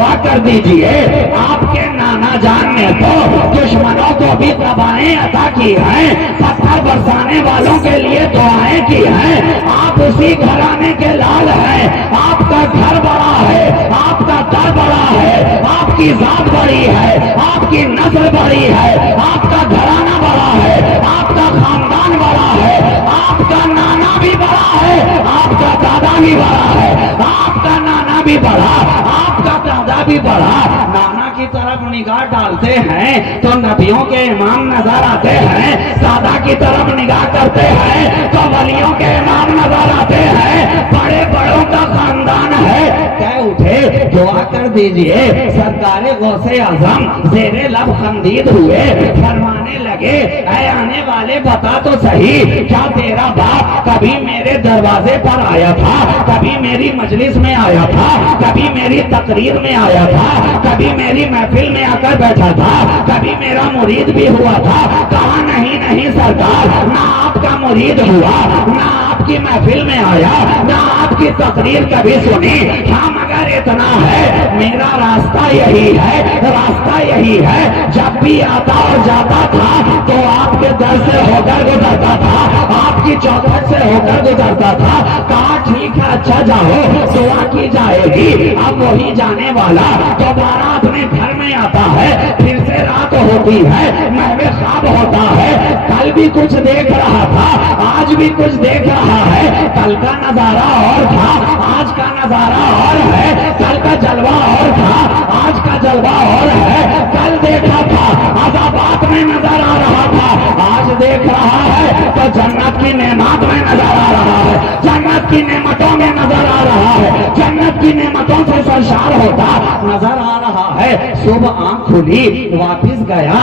दुआ कर दीजिए। आपके नाना जान ने तो दुश्मनों को भी दवाएं अता की हैं, पत्थर बरसाने वालों के लिए दुआएं की हैं। आप उसी घराने के लाल हैं। आपका घर बड़ा है, आपका दर बड़ा है, आपकी जात बड़ी है, आपकी नस्ल बड़ी है, आपका घराना बड़ा है, आपका खानदान बड़ा है, आपका नाना भी बड़ा है, आपका दादा भी बड़ा है, आपका नाना भी बड़ा, आपका दादा भी बड़ा। नाना की तरफ निगाह डालते हैं तो नबियों के इमाम नजर आते हैं, दादा की तरफ निगाह करते हैं तो वलियों के इमाम नजर आते हैं, बड़े बड़ों का खानदान है। कह उठे दुआ कर दीजिए। सरकारे गौसे आजम जेरे लब खंदीद हुए, फरमाने लगे ऐ आने वाले बता तो सही, क्या तेरा बाप कभी मेरे दरवाजे पर आया था, कभी मेरी मजलिस में आया था, कभी मेरी तकरीर में आया था, कभी मेरी महफिल में आकर बैठा था, कभी मेरा मुरीद भी हुआ था? कहा नहीं नहीं सरकार, ना आपका मुरीद हुआ, ना आपकी महफिल में आया, ना आपकी तकरीर कभी सुनी। हाँ मगर इतना है, मेरा रास्ता यही है, रास्ता यही है, जब भी आता और जाता था तो आपके दर से होकर गुजरता था, आपकी चौखट से होकर गुजरता था। कहा ठीक है, अच्छा जाओ, दुआ की जाएगी। अब वही जाने वाला दोबारा अपने घर में आता है, फिर से रात होती है, महवे ख्वाब होता है, कल भी कुछ देख रहा था, आज भी कुछ देख रहा है, कल का नजारा और था, आज का नजारा और है, कल का जलवा और था, आज का जलवा और है, कल देखा था अज़ाबात में नजर आ रहा था, आज देख रहा है तो जन्नत की नेमत में नजर आ रहा है, जन्नत की नेमतों में नजर आ रहा है, जन्नत की नेमतों से सरशार होता नजर आ रहा है। सुबह आंख खुली, वापिस गया,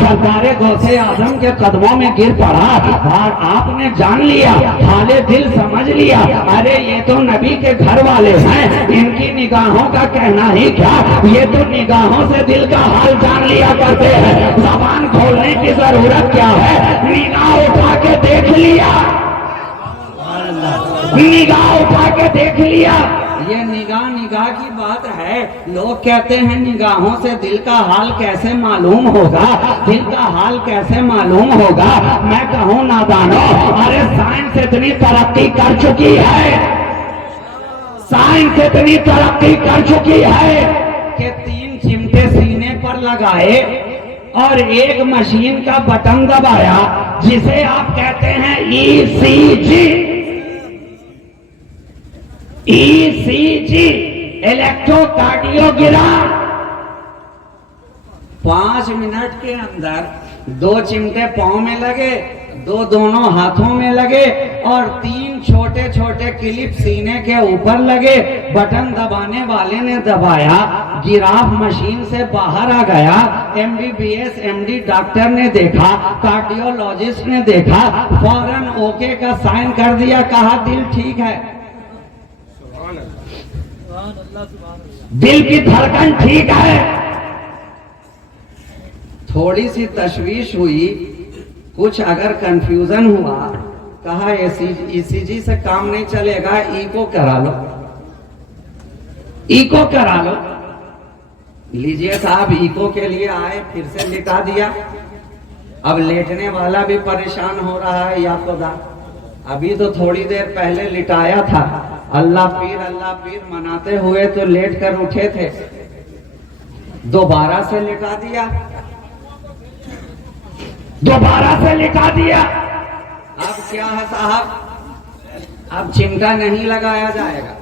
सरकारे गौसे आजम के कदमों में गिर पड़ा और आपने जान लिया, हाले दिल समझ लिया, अरे ये तो नबी के घर वाले हैं, इनकी निगाहों का कहना ही क्या, ये तो निगाहों से दिल का हाल जान लिया करते हैं, जबान खोलने की जरूरत क्या है, निगाह उठा के देख लिया, निगाह उठा के देख लिया। ये निगाह की बात है। लोग कहते हैं निगाहों से दिल का हाल कैसे मालूम होगा, दिल का हाल कैसे मालूम होगा। मैं कहूँ नादानो, अरे साइंस इतनी तरक्की कर चुकी है, साइंस इतनी तरक्की कर चुकी है कि 3 चिमटे सीने पर लगाए और एक मशीन का बटन दबाया, जिसे आप कहते हैं ECG, इलेक्ट्रोकार्डियोग्राम। 5 मिनट के अंदर 2 चिमटे पांव में लगे, 2 दोनों हाथों में लगे और 3 छोटे छोटे क्लिप सीने के ऊपर लगे। बटन दबाने वाले ने दबाया, गिराफ मशीन से बाहर आ गया। MBBS MD डॉक्टर ने देखा, कार्डियोलॉजिस्ट ने देखा, फौरन ओके का साइन कर दिया, कहा दिल ठीक है, दिल की धड़कन ठीक है। थोड़ी सी तशवीश हुई, कुछ अगर कंफ्यूजन हुआ, कहा ECG से काम नहीं चलेगा, इको करा लो, इको करा लो। लीजिए साहब, इको के लिए आए, फिर से लिटा दिया। अब लेटने वाला भी परेशान हो रहा है, या खुदा, अभी तो थोड़ी देर पहले लिटाया था, अल्लाह पीर मनाते हुए तो लेट कर उठे थे, दोबारा से लिटा दिया, दोबारा से लिटा दिया। अब क्या है साहब, अब चिमटा नहीं लगाया जाएगा,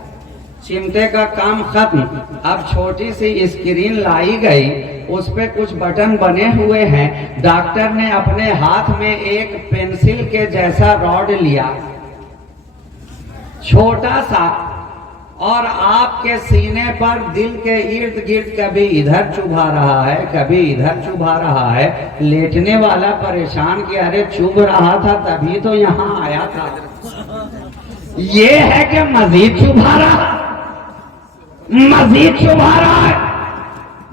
चिमटे का काम खत्म। अब छोटी सी स्क्रीन लाई गई, उस पे कुछ बटन बने हुए हैं। डॉक्टर ने अपने हाथ में एक पेंसिल के जैसा रॉड लिया, छोटा सा, और आपके सीने पर दिल के इर्द गिर्द कभी इधर चुभा रहा है, कभी इधर चुभा रहा है। लेटने वाला परेशान कि अरे चुभ रहा था तभी तो यहाँ आया था, ये है कि मजीद चुभा रहा, मजीद चुभा रहा है।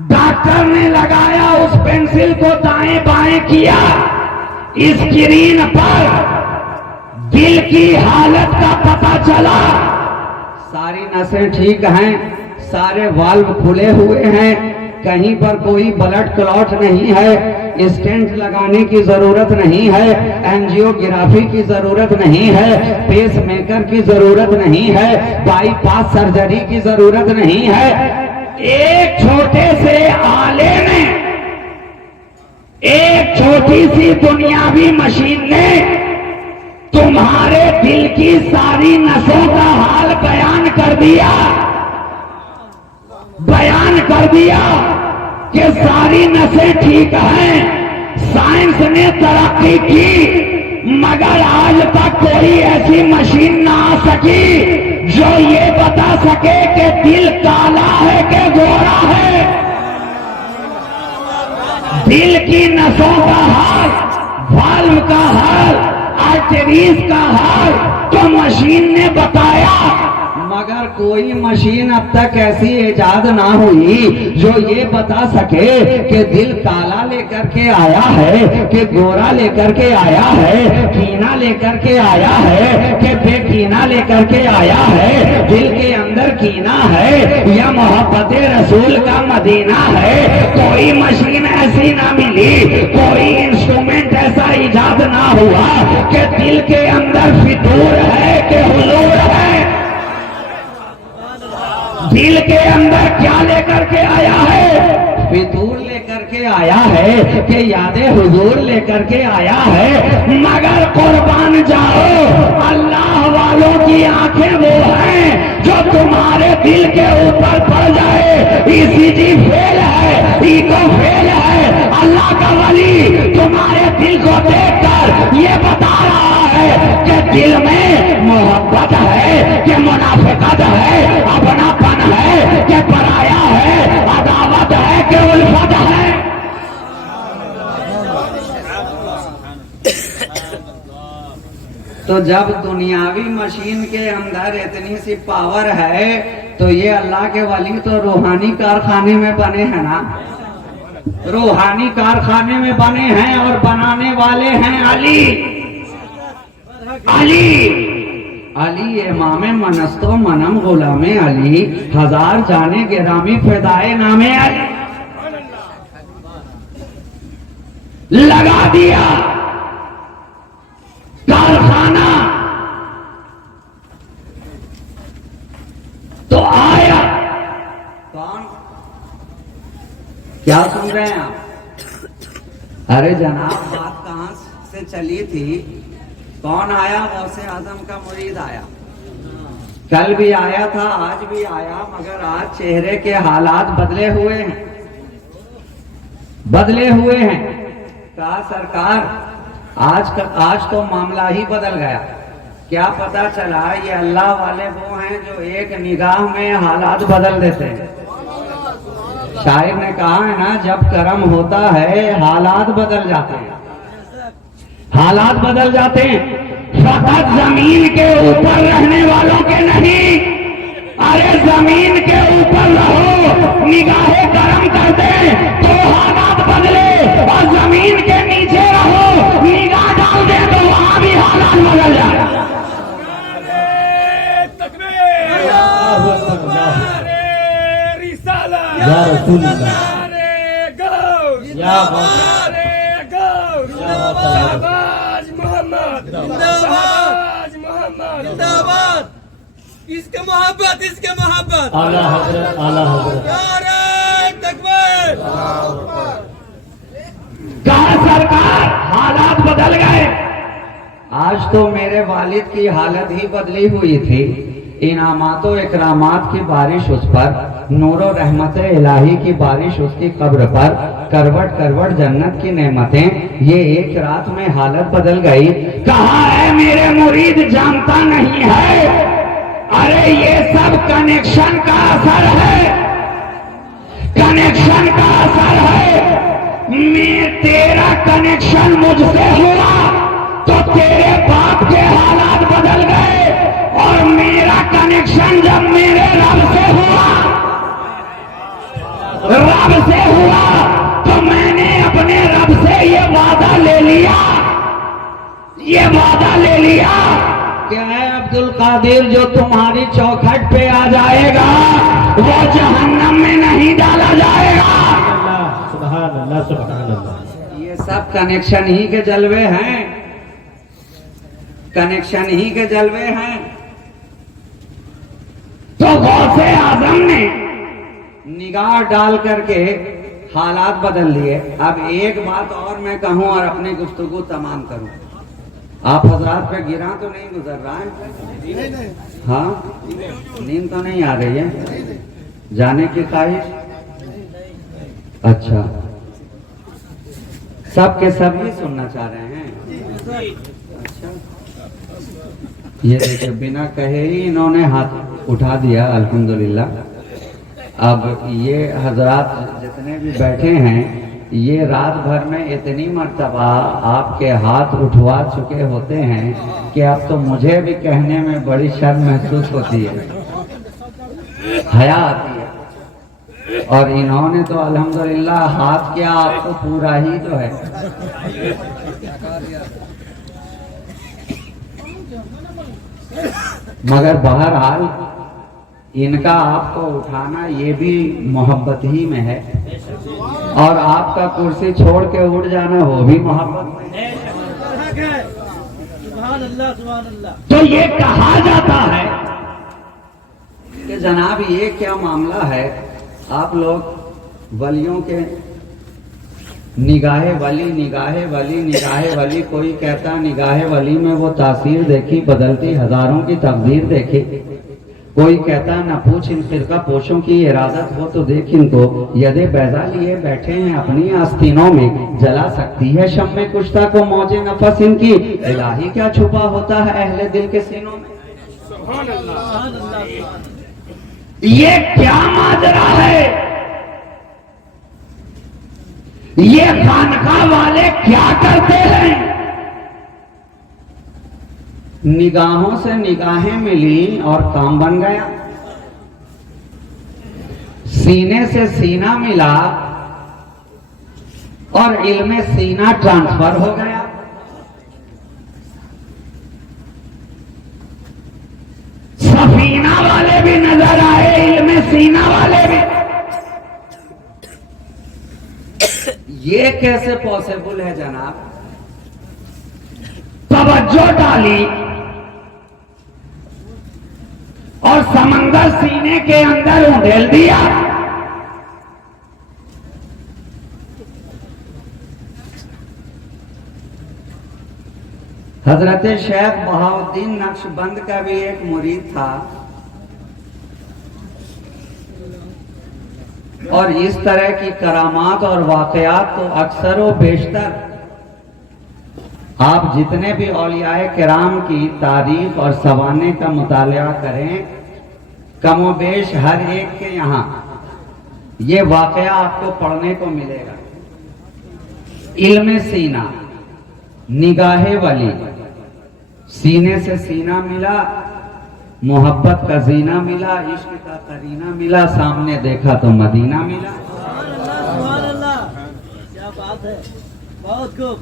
डॉक्टर ने लगाया उस पेंसिल को, दाएं बाएं किया, स्क्रीन पर दिल की हालत का पता चला, सारी नसें ठीक हैं, सारे वाल्व खुले हुए हैं, कहीं पर कोई ब्लड क्लॉट नहीं है, स्टेंट लगाने की जरूरत नहीं है, एंजियोग्राफी की जरूरत नहीं है, पेस मेकर की जरूरत नहीं है, बाईपास सर्जरी की जरूरत नहीं है। एक छोटे से आले ने, एक छोटी सी दुनियावी मशीन ने तुम्हारे दिल की सारी नसों का हाल बयान कर दिया, बयान कर दिया कि सारी नसें ठीक हैं। साइंस ने तरक्की की, मगर आज तक कोई ऐसी मशीन ना आ सकी जो ये बता सके कि दिल काला है कि गोरा है। दिल की नसों का हाल, वाल्व का हाल, आर्टरीज का हाल तो मशीन ने बताया, मगर कोई मशीन अब तक ऐसी इजाद ना हुई जो ये बता सके कि दिल काला लेकर के आया है कि गोरा लेकर के आया है, कीना लेकर के आया है कि बेकीना लेकर के आया है, दिल के अंदर कीना है या मोहब्बत रसूल का मदीना है। कोई मशीन ऐसी ना मिली, कोई इंस्ट्रूमेंट ऐसा इजाद ना हुआ कि दिल के अंदर फितूर है कि हुजूर है। दिल के अंदर क्या लेकर के आया है? फितूर लेकर के आया है कि यादें हुजूर लेकर के आया है। मगर कुर्बान जाओ, अल्लाह वालों की आंखें वो हैं जो तुम्हारे दिल के ऊपर पड़ जाए। ईसीजी फेल है, ईको फेल है, अल्लाह का वली तुम्हारे दिल को देखकर ये बता रहा है कि दिल में मोहब्बत है कि मुनाफिकत है, अपनापन है कि पराया है, अदावत है कि उल्फत है। तो जब दुनियावी मशीन के अंदर इतनी सी पावर है तो ये अल्लाह के वली तो रूहानी कारखाने में बने हैं ना, रूहानी कारखाने में बने हैं और बनाने वाले हैं अली। अली अली इमामे मनस्तो मनम गुलामे अली, हजार जाने गिरामी फिदाए नामे अली। लगा दिया कारखाना तो आया कौन? क्या सुन रहे हैं आप? अरे जनाब, बात कहां से चली थी? कौन आया? गौसे आजम का मुरीद आया। कल भी आया था, आज भी आया, मगर आज चेहरे के हालात बदले हुए हैं, बदले हुए हैं। कहा सरकार आज तो मामला ही बदल गया। क्या पता चला ये अल्लाह वाले वो हैं जो एक निगाह में हालात बदल देते हैं। शायर ने कहा है ना, जब कर्म होता है हालात बदल जाते हैं, हालात बदल जाते हैं। फकत जमीन के ऊपर रहने वालों के नहीं, अरे जमीन के ऊपर रहो, निगाहें कर्म कर दे तो हालात बदले, और जमीन के नीचे रहो, निगाह डाल दे तो वहां भी हालात बदल जाए। या रसूल जिंदाबाद। इसके मोहब्बत, इसके मोहब्बत। आला हजरत, आला हजरत। नारे तकबीर। कहा सरकार हालात बदल गए। आज तो मेरे वालिद की हालत ही बदली हुई थी। इनामातो इकरामात की बारिश उस पर, नूरो रहमत इलाही की बारिश उसकी कब्र पर, करवट करवट जन्नत की नेमतें, ये एक रात में हालत बदल गई। कहा है मेरे मुरीद जानता नहीं है, अरे ये सब कनेक्शन का असर है, कनेक्शन का असर है। तेरा कनेक्शन मुझसे हुआ तो तेरे बाप के हालात बदल गए, और मेरा कनेक्शन जब मेरे रब से हुआ, रब से हुआ, तो मैंने अपने रब से ये वादा ले लिया, ये वादा ले लिया कि अब अब्दुल कादिर जो तुम्हारी चौखट पे आ जाएगा वो जहन्नम में नहीं डाला जाएगा। सुभान अल्लाह सुभान अल्लाह। ये सब कनेक्शन ही के जलवे हैं, कनेक्शन ही के जलवे हैं। तो गौसे आजम ने निगाह डाल करके हालात बदल लिए। अब एक बात और मैं कहूं और अपनी गुफ्तगू तमाम करूं। आप हजरात पे गिरा तो नहीं गुजर रहा है? हाँ, नींद तो नहीं आ रही है? जाने की ख्वाहिश? अच्छा, सब के सब ही सुनना चाह रहे हैं? अच्छा, ये देखिए बिना कहे ही इन्होंने हाथ उठा दिया, अल्हम्दुलिल्लाह। अब ये हजरात जितने भी बैठे हैं ये रात भर में इतनी मर्तबा आपके हाथ उठवा चुके होते हैं कि अब तो मुझे भी कहने में बड़ी शर्म महसूस होती है, हया आती है। और इन्होंने तो अल्हम्दुलिल्लाह हाथ किया, आपको पूरा ही जो है। मगर बहरहाल इनका आपको उठाना ये भी मोहब्बत ही में है, और आपका कुर्सी छोड़ के उड़ जाना वो भी मोहब्बत में है। सुभान अल्लाह सुभान अल्लाह। तो ये कहा जाता है कि जनाब ये क्या मामला है, आप लोग वलियों के निगाहे वली निगाहे वली निगाहे वली, कोई कहता निगाहे वली में वो तासीर देखी बदलती हजारों की तकदीर देखी, कोई कहता न पूछ इन फिरका पोशों की इरादत हो तो देख इनको यदे बैजा लिए बैठे हैं अपनी आस्तीनों में, जला सकती है शम्मे कुश्ता को मौजे नफस इनकी, इलाही क्या छुपा होता है अहले दिल के सीनों में। सुभान अल्लाह। ये क्या माजरा है, ये खानका वाले क्या करते हैं? निगाहों से निगाहें मिली और काम बन गया, सीने से सीना मिला और इल्मे सीना ट्रांसफर हो गया। सफीना वाले भी नजर आए, इल्मे सीना वाले भी। ये कैसे पॉसिबल है जनाब? तवज्जो डाली और समंदर सीने के अंदर उंडेल दिया। हजरत शेख बहाउद्दीन नक्शबंद का भी एक मुरीद था, और इस तरह की करामात और वाकयात तो अक्सर व बेशतर आप जितने भी औलियाए किराम की तारीफ और सवाने का मुतालिया करें, कमोबेश हर एक के यहाँ ये वाकया आपको पढ़ने को मिलेगा। इल्मे सीना, निगाहे वली, सीने से सीना मिला, मोहब्बत का जीना मिला, इश्क का करीना मिला, सामने देखा तो मदीना मिला। सुभान अल्लाह, क्या बात है, बहुत खूब।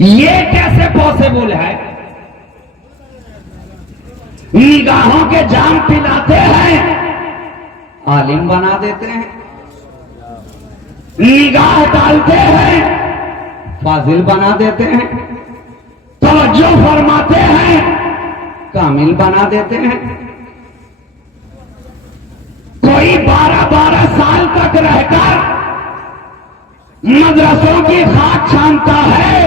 ये कैसे पॉसिबल है? निगाहों के जाम पिलाते हैं, आलिम बना देते हैं, निगाह डालते हैं, फाजिल बना देते हैं, तवज्जो फरमाते हैं, कामिल बना देते हैं। कोई 12-12 साल तक रहकर मदरसों की खाक छानता है,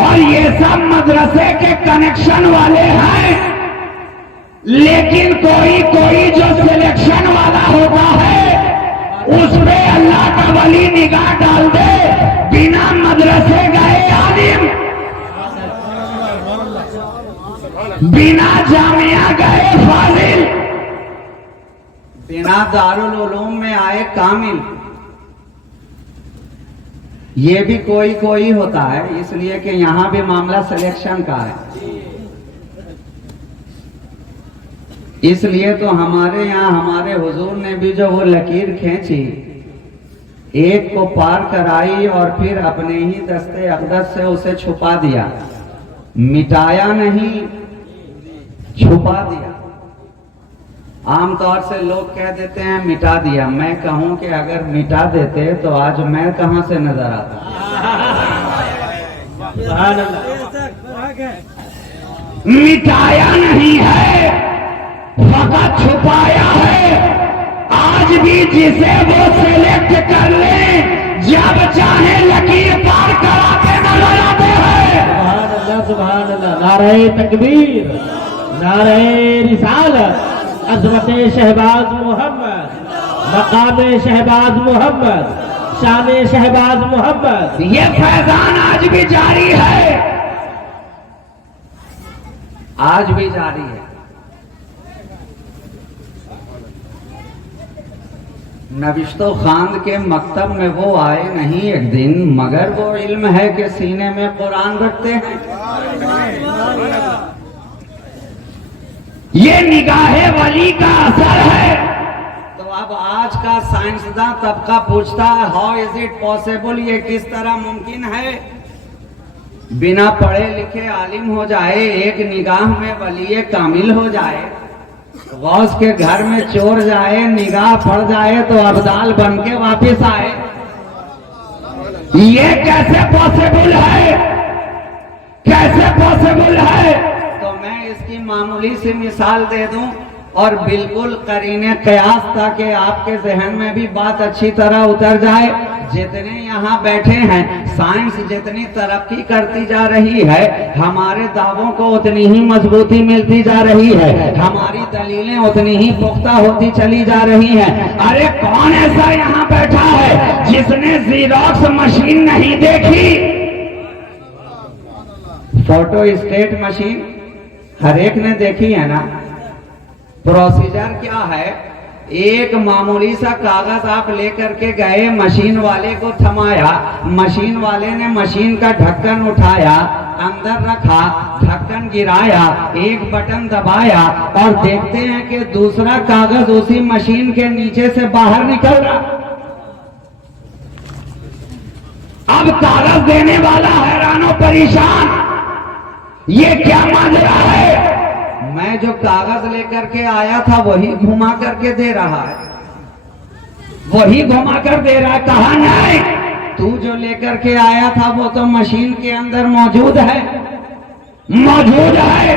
और ये सब मदरसे के कनेक्शन वाले हैं, लेकिन कोई कोई जो सिलेक्शन वाला होता है उसमें अल्लाह का वली निगाह डाल दे, बिना मदरसे गए आलिम, बिना जामिया गए फाजिल, बिना दारुल उलूम में आए कामिल। ये भी कोई कोई होता है, इसलिए कि यहां भी मामला सिलेक्शन का है। इसलिए तो हमारे यहाँ हमारे हुजूर ने भी जो वो लकीर खींची एक को पार कराई और फिर अपने ही दस्ते अक़दस से उसे छुपा दिया, मिटाया नहीं, छुपा दिया। आमतौर से लोग कह देते हैं मिटा दिया, मैं कहूं कि अगर मिटा देते तो आज मैं कहां से नजर आता। मिटाया नहीं है, फकत छुपाया है। आज भी जिसे वो सिलेक्ट कर ले, जब चाहे लकीर पार कराते नजर आते हैं। सुभान अल्लाह, नारे तकबीर, नारे रिसालत, अज़मते शहबाज मोहम्मद, मकामे शहबाज मोहम्मद, शाने शहबाज मोहम्मद। ये फैजान आज भी जारी है, आज भी जारी है। नविश्तो खान के मकतब में वो आए नहीं एक दिन, मगर वो इल्म है कि सीने में कुरान रखते हैं। ये निगाहे वली का असर है। तो अब आज का साइंसदान तबका पूछता है, हाउ इज इट पॉसिबल, ये किस तरह मुमकिन है बिना पढ़े लिखे आलिम हो जाए, एक निगाह में वली कामिल हो जाए, गौस के घर में चोर जाए, निगाह पड़ जाए तो अब्दाल बन के वापिस आए। ये कैसे पॉसिबल है, कैसे पॉसिबल है? तो मैं इसकी मामूली सी मिसाल दे दूं और बिल्कुल करीने कयास, ताकि आपके जहन में भी बात अच्छी तरह उतर जाए। जितने यहाँ बैठे हैं, साइंस जितनी तरक्की करती जा रही है, हमारे दावों को उतनी ही मजबूती मिलती जा रही है, हमारी दलीलें उतनी ही पुख्ता होती चली जा रही हैं। अरे कौन ऐसा यहाँ बैठा है जिसने ज़ेरॉक्स मशीन नहीं देखी? फोटो स्टेट मशीन हर एक ने देखी है ना। प्रोसीजर क्या है, एक मामूली सा कागज आप लेकर के गए, मशीन वाले को थमाया, मशीन वाले ने मशीन का ढक्कन उठाया, अंदर रखा, ढक्कन गिराया, एक बटन दबाया और देखते हैं कि दूसरा कागज उसी मशीन के नीचे से बाहर निकल रहा। अब कागज देने वाला हैरानो परेशान, ये क्या माजरा है? मैं जो कागज लेकर के आया था वही घुमा करके दे रहा है, वही घुमा कर दे रहा है। कहा नहीं, तू जो लेकर के आया था वो तो मशीन के अंदर मौजूद है, मौजूद है,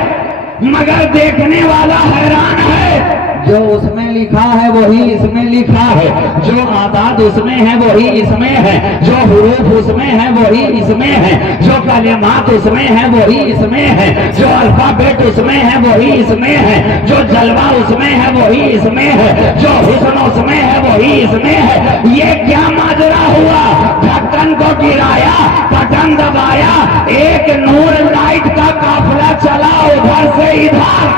मगर देखने वाला हैरान है। जो उसमें लिखा है वही इसमें लिखा है, जो आदाद उसमें है वही इसमें है, जो हुरूफ उसमें है वही इसमें है, जो कलिमात उसमें है वही इसमें है, जो अल्फाबेट उसमें है वही इसमें है, जो जलवा उसमें है वही इसमें है, जो हुस्न उसमें है वही इसमें है। ये क्या माजरा हुआ? ढक्कन को गिराया, बटन दबाया, एक नूर लाइट का काफिला चला उधर से इधर,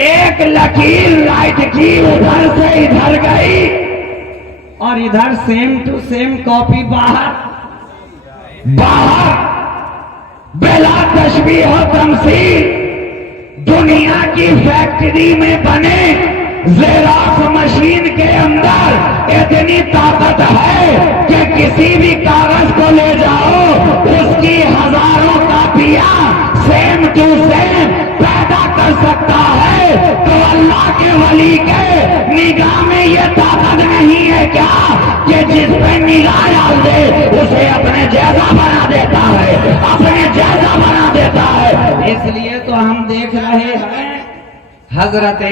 एक लकीर लाइट की उधर से इधर गई और इधर सेम टू सेम कॉपी बाहर बाहर, बिला तशबीह और तमसील। दुनिया की फैक्ट्री में बने ज़ेरॉक्स मशीन के अंदर इतनी ताकत है कि किसी भी कागज को ले जाओ, उसकी हजारों कापियां सेम टू सेम पैदा कर सकता है। तो अल्लाह के वली के निगाह में ये ताकत नहीं है क्या कि जिस पे निगाह डाल दे उसे अपने जैसा बना देता है, अपने जैसा बना देता है। इसलिए तो हम देख रहे हैं हजरते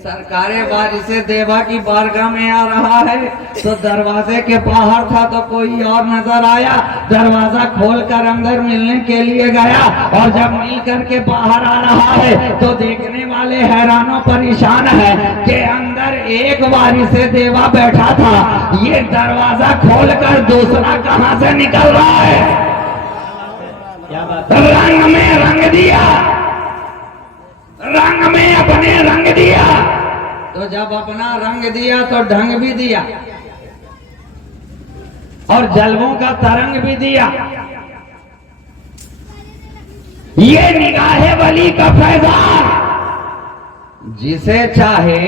सरकारे वारिसे देवा की बारगाह में आ रहा है, तो दरवाजे के बाहर था तो कोई और नजर आया, दरवाजा खोलकर अंदर मिलने के लिए गया और जब मिल करके बाहर आ रहा है तो देखने वाले हैरानों परेशान है कि अंदर एक वारिसे देवा बैठा था, ये दरवाजा खोलकर दूसरा कहां से निकल रहा है? क्या बात? रंग में रंग दिया, रंग में अपने रंग दिया। तो जब अपना रंग दिया तो ढंग भी दिया और जलवों का तरंग भी दिया। ये निगाहे वली का फैजान, जिसे चाहे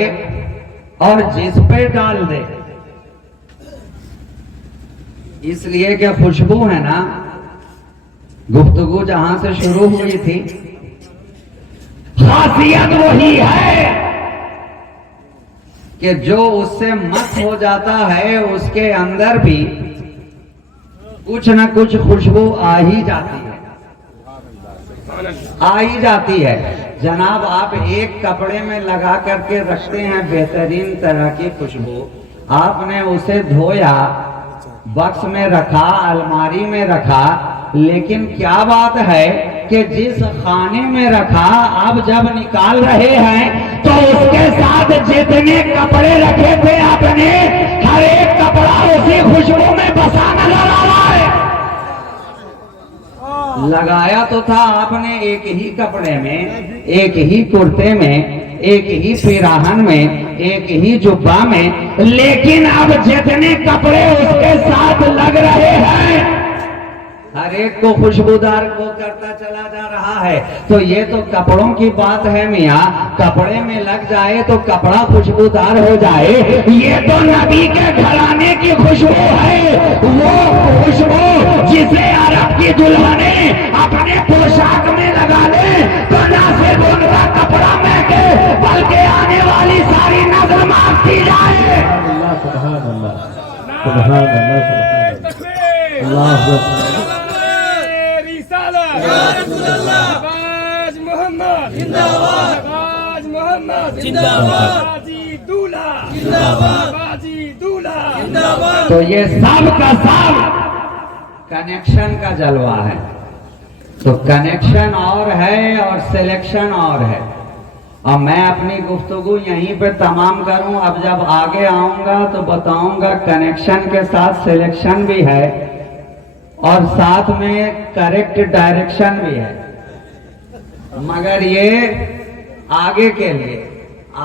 और जिस पे डाल दे, इसलिए कि खुशबू है ना, गुफ्तगू जहां से शुरू हुई थी, खासियत वही है कि जो उससे मस्त हो जाता है उसके अंदर भी कुछ न कुछ खुशबू आ ही जाती है, आ ही जाती है। जनाब आप एक कपड़े में लगा करके रखते हैं बेहतरीन तरह की खुशबू, आपने उसे धोया, बक्स में रखा, अलमारी में रखा, लेकिन क्या बात है कि जिस खाने में रखा अब जब निकाल रहे हैं तो उसके साथ जितने कपड़े रखे थे आपने, हर एक कपड़ा उसी खुशबू में बसा नजर आ रहा है। लगाया तो था आपने एक ही कपड़े में, एक ही कुर्ते में, एक ही फिराहन में, एक ही जुब्बा में, लेकिन अब जितने कपड़े उसके साथ लग रहे हैं हर एक को खुशबूदार को करता चला जा रहा है। तो ये तो कपड़ों की बात है मियाँ, कपड़े में लग जाए तो कपड़ा खुशबूदार हो जाए, ये तो नबी के घराने की खुशबू है। वो खुशबू जिसे अरब की दुल्हने अपने पोशाक में लगा ले तो न सिर्फ उनका कपड़ा महके बल्कि आने वाली सारी नजर माफ की जाए। अल्लाह सुभान अल्लाह, सुभान अल्लाह, सुभान अल्लाह। शहबाज मोहम्मद जिंदाबाद, शहबाज मोहम्मद जिंदाबाद, बाजी दूल्हा जिंदाबाद, बाजी दूल्हा जिंदाबाद। तो ये सब का सब कनेक्शन का जलवा है। तो कनेक्शन और है और सिलेक्शन और है। और मैं अपनी गुफ्तगू यहीं पे तमाम करूं। अब जब आगे आऊंगा तो बताऊंगा कनेक्शन के साथ सिलेक्शन भी है और साथ में करेक्ट डायरेक्शन भी है। मगर ये आगे के लिए,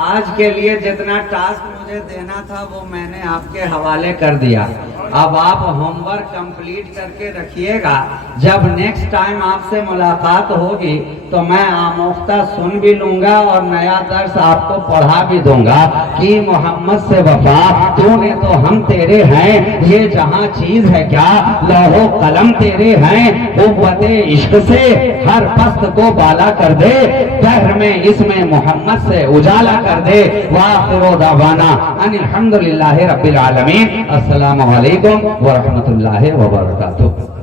आज के लिए जितना टास्क मुझे देना था वो मैंने आपके हवाले कर दिया। अब आप होमवर्क कंप्लीट करके रखिएगा। जब नेक्स्ट टाइम आपसे मुलाकात होगी तो मैं आमोख्ता सुन भी लूंगा और नया दर्स आपको पढ़ा भी दूंगा कि मोहम्मद से वफा तूने तो हम तेरे हैं, ये जहां चीज है क्या लौहो कलम तेरे हैं, कुव्वते इश्क से हर पस्त को बाला कर दे, दहर में इसमें मोहम्मद से उजाला कर दे। वाखिरु दावाना अनिल हम्दुलिल्लाहि रब्बिल आलमीन। अस्सलामु अलैकुम व रहमतुल्लाहि व बरकातुहू।